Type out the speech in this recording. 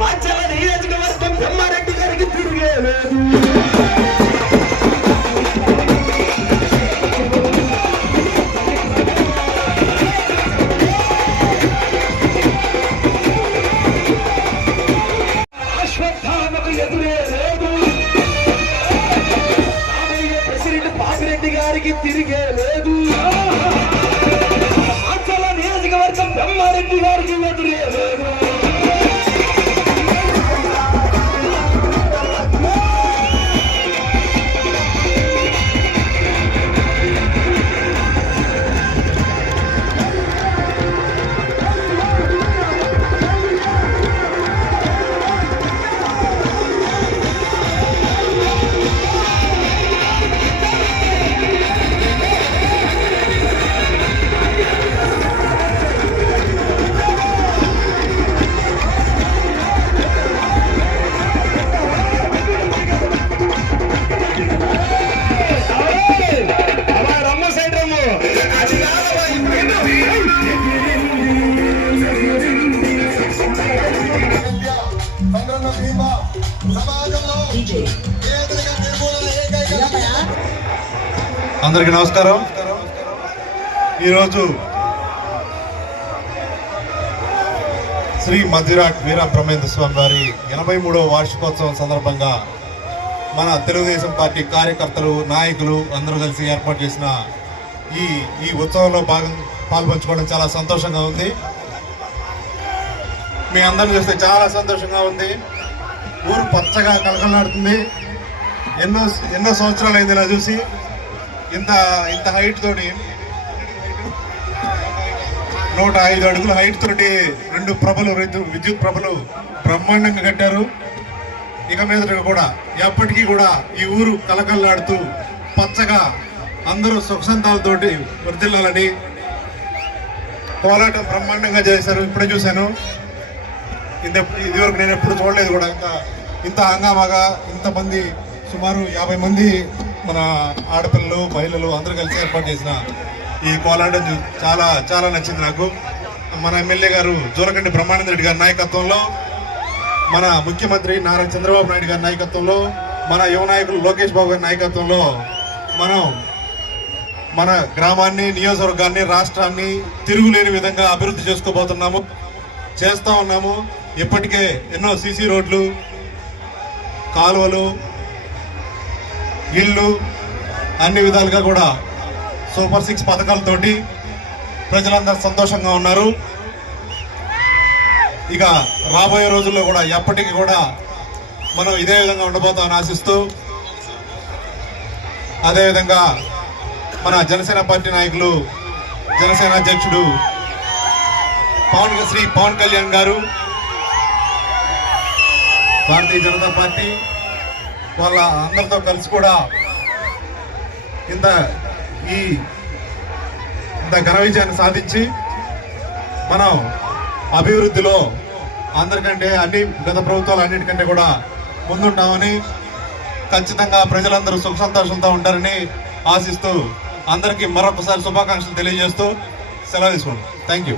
మాచల నియోజకవర్గం బ్రహ్మారెడ్డి గారికి తిరిగే లేదు. అశ్వత్థామకు గారికి తిరిగే లేదు. మాచల నియోజకవర్గం బ్రహ్మారెడ్డి గారికి ఎదురే లేదు. సంగ్రహణ భీమా సమాజంలో అందరికీ నమస్కారం. ఈరోజు శ్రీ మధ్యరాట్ వీర బ్రహ్మేంద్ర స్వామి వారి ఎనభై మూడవ వార్షికోత్సవం సందర్భంగా మన తెలుగుదేశం పార్టీ కార్యకర్తలు నాయకులు అందరూ కలిసి ఏర్పాటు చేసిన ఈ ఈ ఉత్సవంలో భాగం పాల్పంచుకోవడం చాలా సంతోషంగా ఉంది. మీ అందరిని చూస్తే చాలా సంతోషంగా ఉంది. ఊరు పచ్చగా కలకలాడుతుంది ఎన్నో ఎన్నో సంవత్సరాలు అయింది ఇలా చూసి. ఇంత ఇంత హైట్ తోటి. నూట ఐదు అడుగుల హైట్ తోటి రెండు ప్రభలు విద్యు- విద్యుత్ ప్రభలు బ్రహ్మాండంగా కట్టారు. ఇక మీద కూడా ఎప్పటికీ కూడా ఈ ఊరు కలకల్లాడుతూ పచ్చగా అందరూ సుఖసంతాలతోటి వర్దిల్లాలని కోలాటం బ్రహ్మాండంగా చేశారు. ఇప్పుడే చూశాను. ఇంత ఇదివరకు నేను ఎప్పుడు చూడలేదు కూడా. ఇంత ఇంత హంగామాగా ఇంతమంది సుమారు యాభై మంది మన ఆడపిల్లలు మహిళలు అందరూ కలిసి ఏర్పాటు చేసిన ఈ కోలాటం చాలా చాలా నచ్చింది నాకు. మన ఎమ్మెల్యే గారు జోలకండి బ్రహ్మానంద రెడ్డి గారి నాయకత్వంలో మన ముఖ్యమంత్రి నారా చంద్రబాబు నాయుడు గారి నాయకత్వంలో మన యువ నాయకులు లోకేష్ బాబు గారి నాయకత్వంలో మనం మన గ్రామాన్ని నియోజకవర్గాన్ని రాష్ట్రాన్ని తిరుగులేని విధంగా అభివృద్ధి చేసుకోబోతున్నాము చేస్తూ ఉన్నాము. ఇప్పటికే ఎన్నో సీసీ రోడ్లు కాలువలు ఇళ్ళు అన్ని విధాలుగా కూడా సూపర్ సిక్స్ పథకాలతోటి ప్రజలందరూ సంతోషంగా ఉన్నారు. ఇక రాబోయే రోజుల్లో కూడా ఎప్పటికీ కూడా మనం ఇదే విధంగా ఉండబోతామని ఆశిస్తూ అదేవిధంగా మన జనసేన పార్టీ నాయకులు జనసేన అధ్యక్షుడు పవన్ శ్రీ పవన్ కళ్యాణ్ గారు భారతీయ జనతా పార్టీ వాళ్ళ అందరితో కలిసి కూడా ఇంత ఈ ఇంత ఘన విజయాన్ని సాధించి మనం అభివృద్ధిలో అందరికంటే అన్ని గత ప్రభుత్వాలు అన్నిటికంటే కూడా ముందుంటామని ఖచ్చితంగా ప్రజలందరూ సుఖ సంతోషంతో ఉంటారని ఆశిస్తూ అందరికీ మరొకసారి శుభాకాంక్షలు తెలియజేస్తూ సెలవు తీసుకుంటాం థ్యాంక్ యూ